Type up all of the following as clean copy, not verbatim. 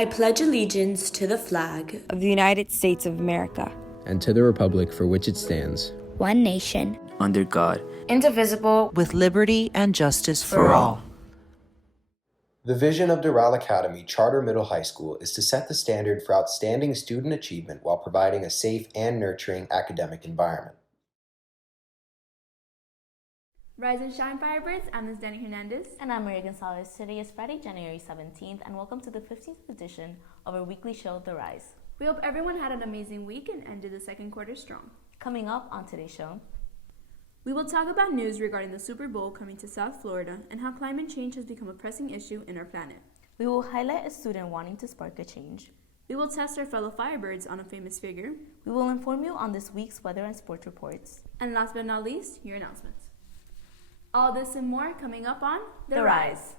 I pledge allegiance to the flag of the United States of America and to the republic for which it stands, one nation, under God, indivisible, with liberty and justice for all. The vision of Doral Academy Charter Middle High School is to set the standard for outstanding student achievement while providing a safe and nurturing academic environment. Rise and shine, Firebirds. I'm Ms. Danny Hernandez. And I'm Maria Gonzalez. Today is Friday, January 17th, and welcome to the 15th edition of our weekly show, The Rise. We hope everyone had an amazing week and ended the second quarter strong. Coming up on today's show, we will talk about news regarding the Super Bowl coming to South Florida and how climate change has become a pressing issue in our planet. We will highlight a student wanting to spark a change. We will test our fellow Firebirds on a famous figure. We will inform you on this week's weather and sports reports. And last but not least, your announcements. All this and more coming up on The Rise.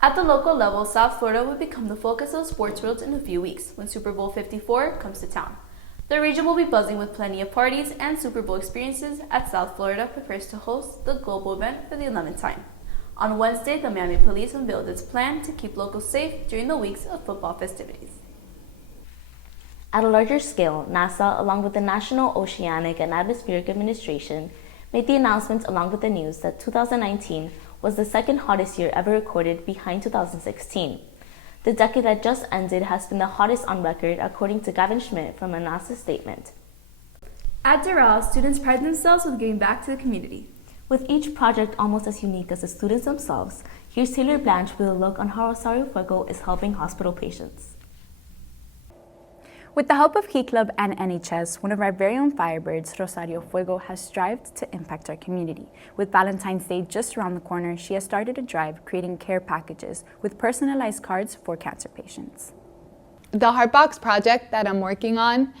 At the local level, South Florida will become the focus of the sports world in a few weeks when Super Bowl 54 comes to town. The region will be buzzing with plenty of parties and Super Bowl experiences as South Florida prepares to host the global event for the 11th time. On Wednesday, the Miami Police unveiled its plan to keep locals safe during the weeks of football festivities. At a larger scale, NASA, along with the National Oceanic and Atmospheric Administration, made the announcement along with the news that 2019 was the second hottest year ever recorded behind 2016. The decade that just ended has been the hottest on record, according to Gavin Schmidt from a NASA statement. At Doral, students pride themselves with giving back to the community. With each project almost as unique as the students themselves, here's Taylor Blanche with a look on how Rosario Fuego is helping hospital patients. With the help of Key Club and NHS, one of our very own Firebirds, Rosario Fuego, has strived to impact our community. With Valentine's Day just around the corner, she has started a drive creating care packages with personalized cards for cancer patients. The Heartbox project that I'm working on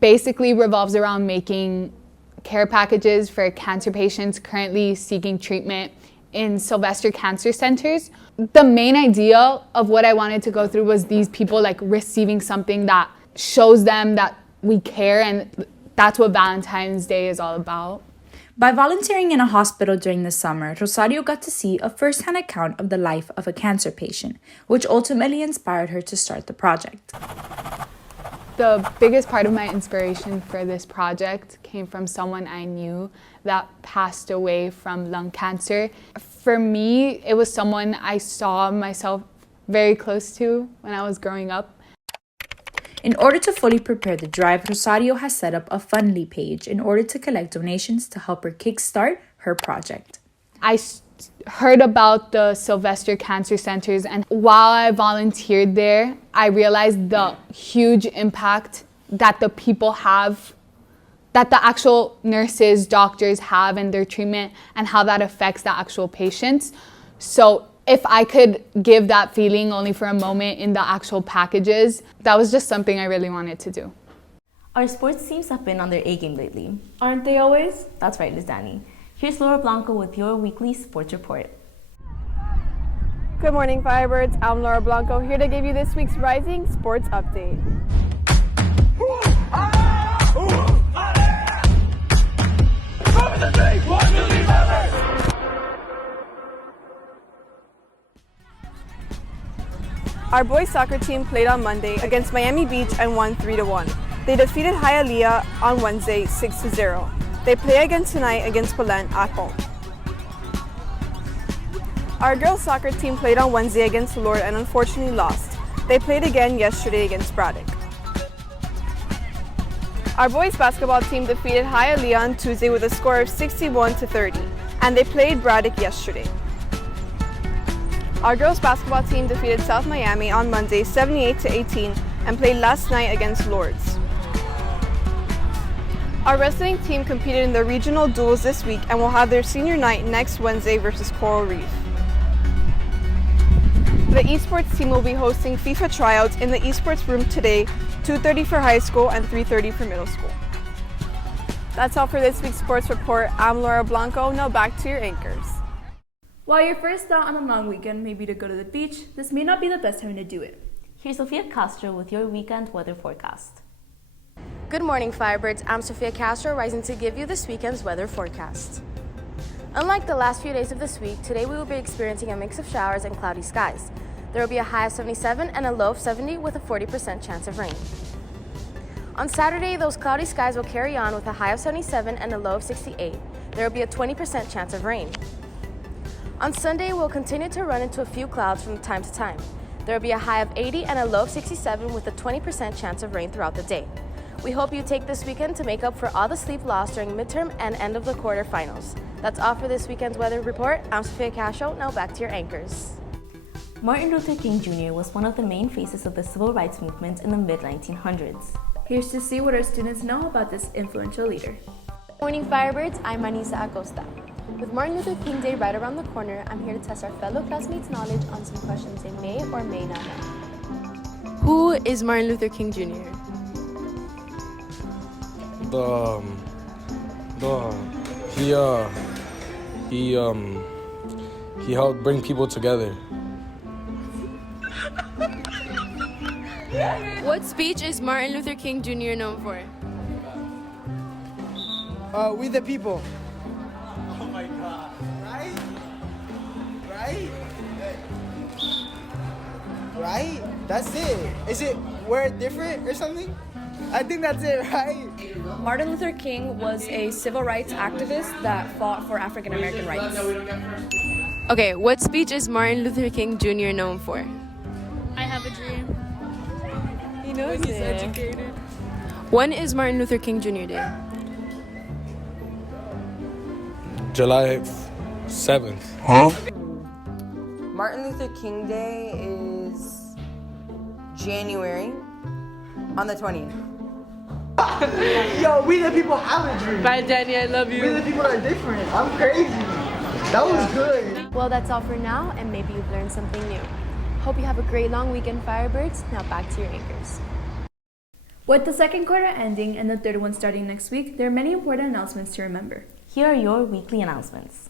basically revolves around making care packages for cancer patients currently seeking treatment in Sylvester Cancer Centers. The main idea of what I wanted to go through was these people receiving something that shows them that we care, and that's what Valentine's Day is all about. By volunteering in a hospital during the summer, Rosario got to see a first-hand account of the life of a cancer patient, which ultimately inspired her to start the project. The biggest part of my inspiration for this project came from someone I knew that passed away from lung cancer. For me, it was someone I saw myself very close to when I was growing up. In order to fully prepare the drive, Rosario has set up a Fundly page in order to collect donations to help her kickstart her project. I heard about the Sylvester Cancer Centers, and while I volunteered there, I realized the huge impact that the people have, that the actual nurses, doctors have in their treatment, and how that affects the actual patients. So if I could give that feeling only for a moment in the actual packages, that was just something I really wanted to do. Our sports teams have been on their A-game lately. Aren't they always? That's right, Liz Danny. Here's Laura Blanco with your weekly sports report. Good morning, Firebirds. I'm Laura Blanco, here to give you this week's Rising Sports Update. Our boys soccer team played on Monday against Miami Beach and won 3-1. They defeated Hialeah on Wednesday 6-0. They play again tonight against Belen at home. Our girls soccer team played on Wednesday against Lord and unfortunately lost. They played again yesterday against Braddock. Our boys basketball team defeated Hialeah on Tuesday with a score of 61-30, and they played Braddock yesterday. Our girls basketball team defeated South Miami on Monday 78-18 and played last night against Lords. Our wrestling team competed in the regional duels this week and will have their senior night next Wednesday versus Coral Reef. The esports team will be hosting FIFA tryouts in the esports room today, 2:30 for high school and 3:30 for middle school. That's all for this week's sports report. I'm Laura Blanco. Now back to your anchors. While your first thought on a long weekend may be to go to the beach, this may not be the best time to do it. Here's Sofia Castro with your weekend weather forecast. Good morning, Firebirds. I'm Sofia Castro, rising to give you this weekend's weather forecast. Unlike the last few days of this week, today we will be experiencing a mix of showers and cloudy skies. There will be a high of 77 and a low of 70 with a 40% chance of rain. On Saturday, those cloudy skies will carry on with a high of 77 and a low of 68. There will be a 20% chance of rain. On Sunday, we'll continue to run into a few clouds from time to time. There will be a high of 80 and a low of 67 with a 20% chance of rain throughout the day. We hope you take this weekend to make up for all the sleep lost during midterm and end of the quarter finals. That's all for this weekend's weather report. I'm Sofia Castro. Now back to your anchors. Martin Luther King Jr. was one of the main faces of the civil rights movement in the mid-1900s. Here's to see what our students know about this influential leader. Good morning, Firebirds. I'm Manisa Acosta. With Martin Luther King Day right around the corner, I'm here to test our fellow classmates' knowledge on some questions they may or may not know. Who is Martin Luther King Jr.? He helped bring people together. What speech is Martin Luther King Jr. known for? We the people. Oh my God. Right? Right? Right? That's it. Is it word different or something? I think that's it, right? Martin Luther King was a civil rights activist that fought for African American rights. Okay, what speech is Martin Luther King Jr. known for? I have a dream. He knows when he's it. educated. When is Martin Luther King Jr. Day? July 7th. Huh? Martin Luther King Day is January on the 20th. Yo, we the people have a dream. Bye, Danny, I love you. We the people are different. I'm crazy. That was good. Well, that's all for now, and maybe you've learned something new. Hope you have a great long weekend, Firebirds. Now back to your anchors. With the second quarter ending and the third one starting next week, there are many important announcements to remember. Here are your weekly announcements.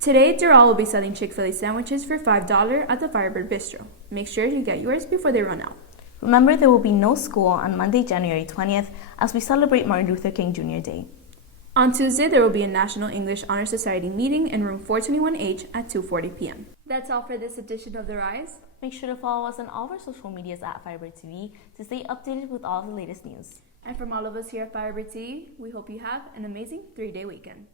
Today, Doral will be selling Chick-fil-A sandwiches for $5 at the Firebird Bistro. Make sure you get yours before they run out. Remember, there will be no school on Monday, January 20th as we celebrate Martin Luther King Jr. Day. On Tuesday, there will be a National English Honor Society meeting in room 421H at 2:40 p.m. That's all for this edition of The Rise. Make sure to follow us on all of our social medias at Firebird TV to stay updated with all the latest news. And from all of us here at Firebird TV, we hope you have an amazing 3-day weekend.